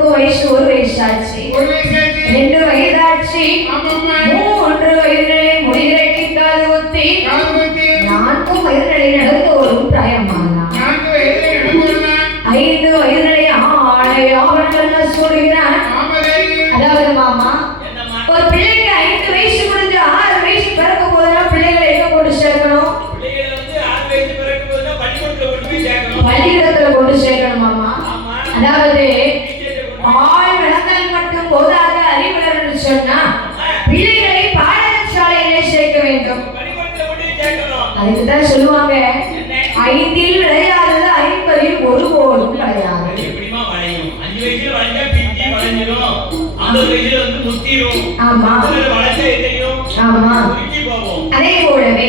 அவனுக்கு வயசு ஒரு வயசாச்சு, 2 வயதாச்சு, 3 வயதிலே முடிகிறக்கு காது ஊத்தி 4 வயதிலே நடந்து ஒரு பிராயமானான். 5 வயதிலே ஆடை ஆபரணங்கள் சூடுகிறான். அதாவது மாமா, ஒரு பிள்ளைக்கு 5 வயசு முடிஞ்சு 6 வயசு பிறக்க போதுனா பிள்ளைகளை எங்க கொண்டு சேர்க்கணும்? பள்ளிக்கூடத்துல கொண்டு சேர்க்கணும் மாமா. அதாவது ஆள் வளர்ந்தால் மட்டும் போதாத அறிவுடன் சொன்னா பிள்ளைகளை பாடசாலையிலே சேர்க்க வேண்டும். அதுக்குதான் சொல்லுவாங்க, 5ல் விளையாதது 50ல் ஒருபோதும் விளையாது. அதே போலவே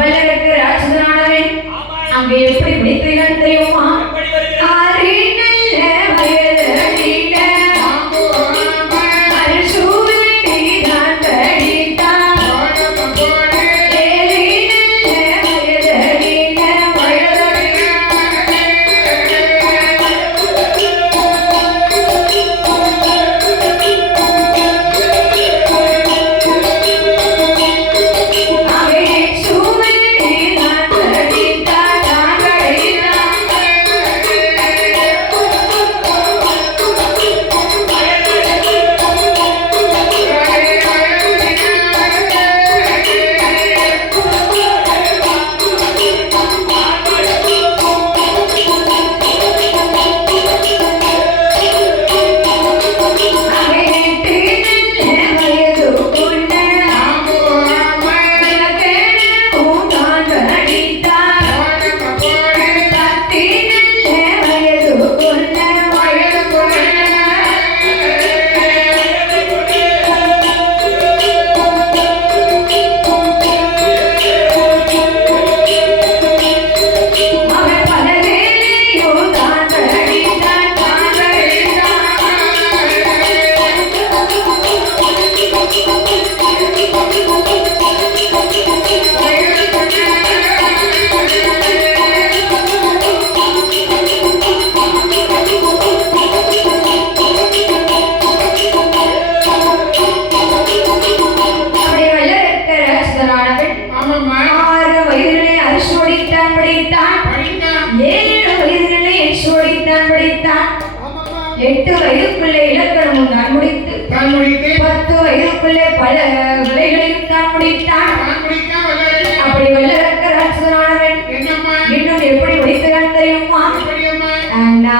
வல்லரக்கு ராட்சதனானவன் அங்கே எப்படி பிடிக்கிறான் தெரியுமா? படித்தான். 8 வயதுக்குள்ளே இலக்கணமும் நான் முடித்து 10 வயதுக்குள்ளே பல விலைகளையும் தான் முடித்தான். அப்படி வல்லரக்க ராட்சதனானவன் இன்னும் எப்படி முடிக்கிறான் தெரியுமா? அண்ணா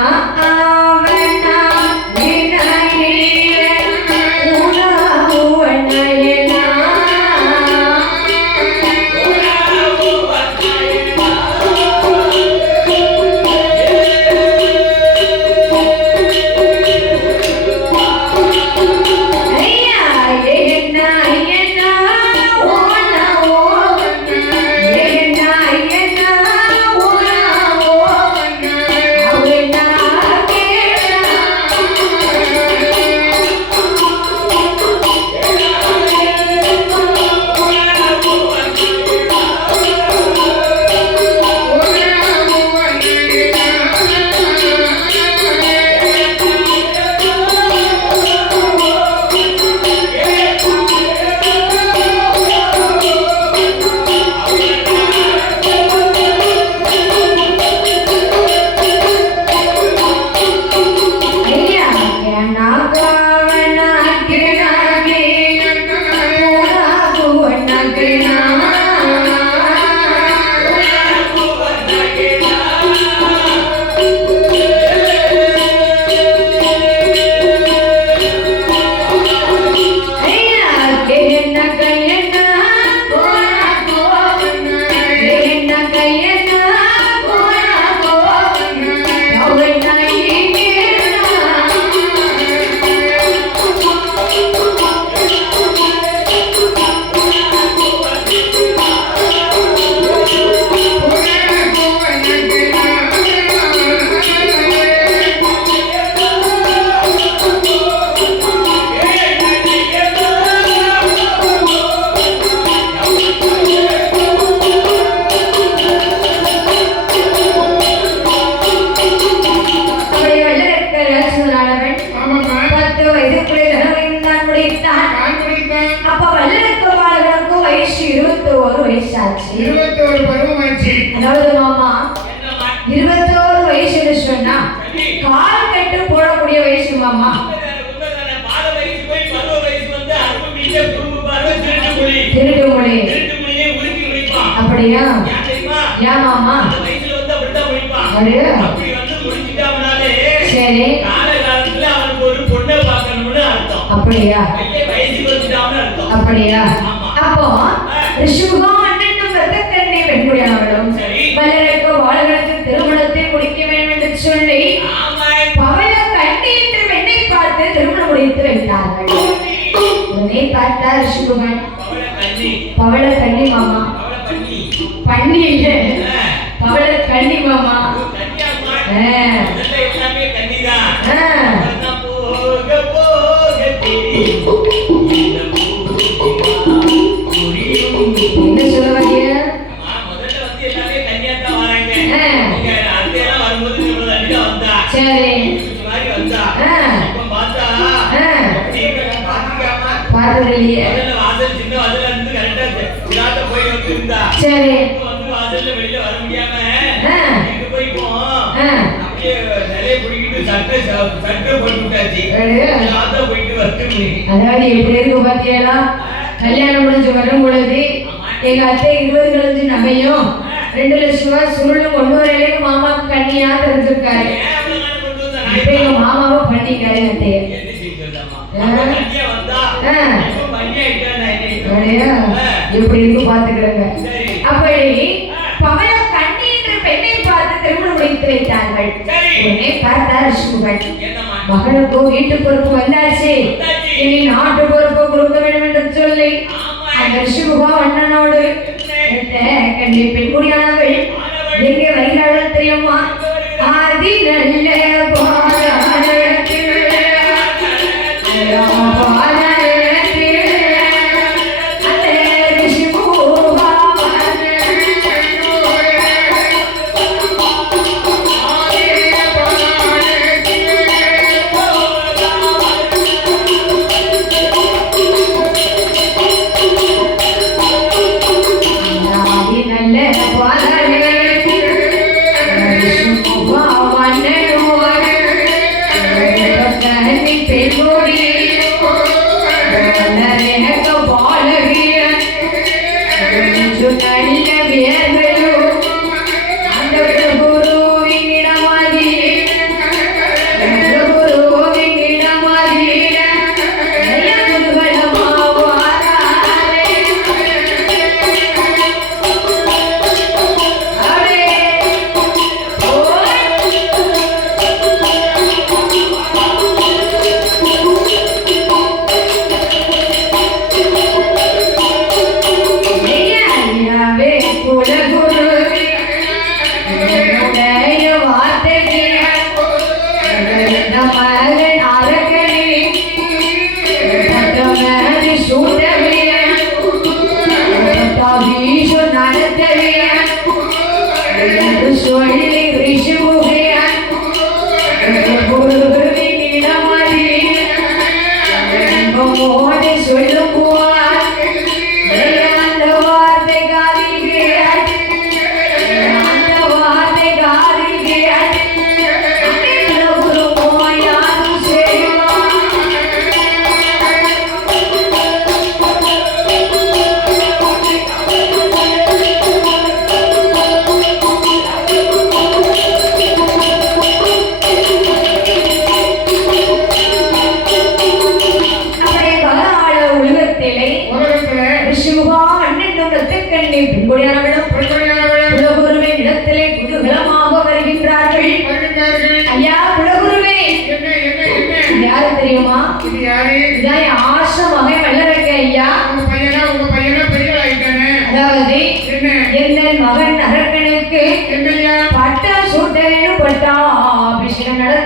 மாமா. பால வயசு போய் பருவ வயசு வந்து அரும்பு மீட்ட குறும்பு பார்வை திருட்டு மொழி. திருட்டு மொழியை உருக்கி முடிப்பான். அப்படியா? ஏன் தெரியுமா? ஏன் மாமா? அந்த வயசுல வந்து அப்படித்தான் முடிப்பான். அப்படி வந்து முடிச்சிட்டாங்கனாலே சரி காலகாலத்துல அவனுக்கு ஒரு பொண்ணை பார்க்கணும்னு அர்த்தம். அப்படியா? வயசுக்கு வந்துட்டான்னு அர்த்தம். அப்படியா? அப்போ ரிஷிமுகம் அண்ணனும் ரத்தக்கண்ணி பெண்குடியானவளும் வல்லரக்க வாழகளுக்கு திருமணத்தை முடிக்க வேண்டும் என்று சொல்லி பவள கண்ணி என்று பெண்ணை பார்த்து திருமணம் முடித்து வைத்தார்கள். உடனே பார்த்தார் ரிஷிமுகன். பவள கண்ணி மாமா. பண்ணி இல்லை, பவள கண்ணி மாமா. என்ன சொல்ல வரீங்க? முதல்ல வந்து எல்லாமே கன்னியாத்தான் வராங்க. நீங்க அத்தையெல்லாம் வரும்போது இவ்வளவு அடியா வந்தா. சரி. மாதிரி வந்தா. இப்ப பார்த்தா பார்த்தது இல்லையே. முதல்ல வாசல் சின்ன வாசல்ல இருந்து கரெக்டா சிராத்த போய் வந்திருந்தா. சரி. இப்ப வந்து வாசல்ல வெளியில வர முடியாம இங்க போய் போ. அப்படியே நிறைய குடிக்கிட்டு சட்டை போட்டு விட்டாச்சு. சிராத்த போயிட்டு வந்து. அதாவது எப்படி இருக்கு பாத்தீங்களா? கல்யாணம் முடிஞ்சு வரும் பொழுது எங்க அத்தை 20 கழிஞ்சு நகையும் 2 லட்சம் ரூபாய் சுருளும் கொண்டு வரையில மாமாவுக்கு கண்ணியா தெரிஞ்சிருக்காரு. இப்ப எங்க மாமாவும் பண்ணிக்காரு அத்தைய. எப்படி இருக்கு பாத்துக்கிறங்க. அப்படி பவள கண்ணி என்ற பெண்ணை பார்த்து திருமணம் முடித்து வைத்தார்கள். உடனே பார்த்தார் ரிஷிமுகன். மகளுக்கோ வீட்டு பொறுப்பு வந்தாச்சு, இனி நாட்டு பொறுப்பு கொடுக்க வேண்டும் என்று சொல்லி அந்த ரிஷிமுகா அண்ணனோடு கண்ணி பெண்குடியானவள் எங்கே வருகிறாள் தெரியுமா? ஆதி நல்ல மகன் அரக்கனுக்கு பட்டம் சூட்ட வேணும். பட்டம்